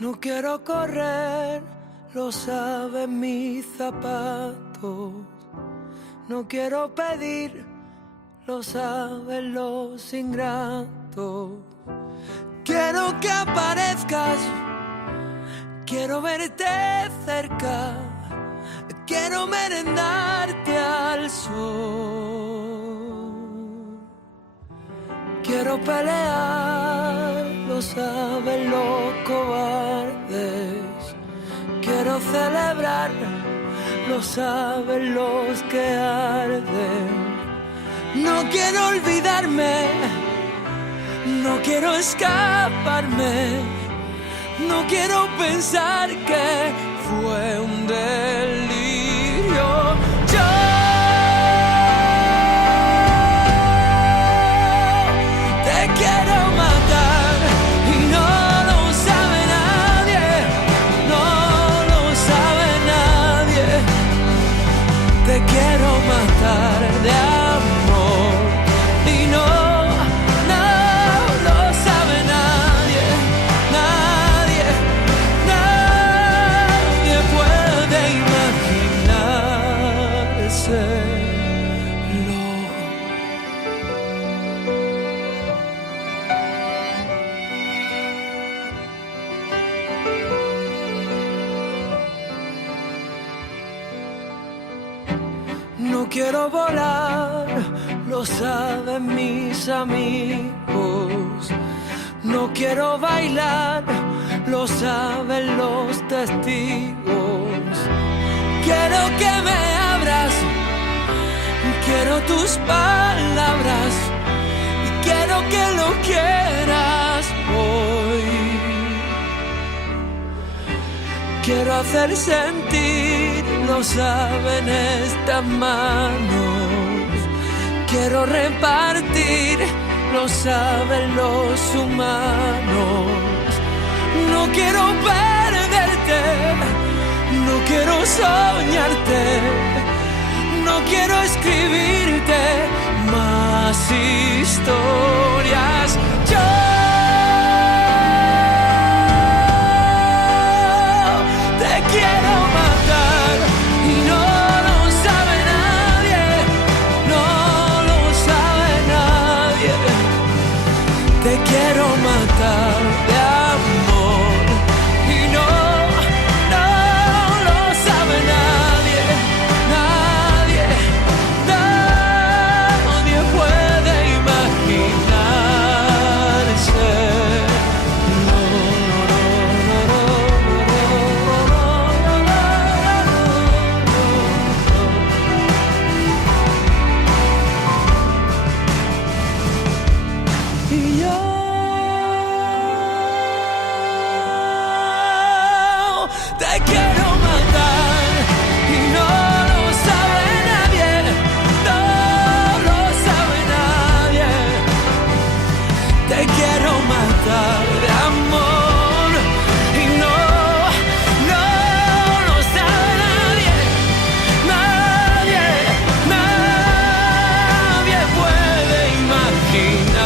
No quiero correr, lo saben mis zapatos. No quiero pedir, lo saben los ingratos. Quiero que aparezcas, quiero verte cerca, quiero merendarte al sol. Quiero pelear, lo saben los cobardes. Quiero celebrar, lo saben los que arden. No quiero olvidarme, no quiero escaparme, no quiero pensar que fue un delirio. Yo te quiero matar y no lo sabe nadie, no lo sabe nadie. Te quiero matar de amor y no lo sabe nadie, nadie, nadie puede imaginárselo. No quiero volar, lo saben mis amigos. No quiero bailar, lo saben los testigos. Quiero que me abras, quiero tus palabras y quiero que lo quieras hoy. Quiero hacer sentir, lo saben estas manos. Quiero repartir, lo saben los humanos. No quiero perderte, no quiero soñarte, no quiero escribirte más historias. Yo te quiero matar y no lo sabe nadie, no lo sabe nadie. Te quiero matar de amor y no lo sabe nadie, nadie, nadie puede imaginarse. Y yo te quiero matar y no lo sabe nadie, no lo sabe nadie. Te quiero matar de amor y no lo sabe nadie, nadie, nadie puede imaginarse.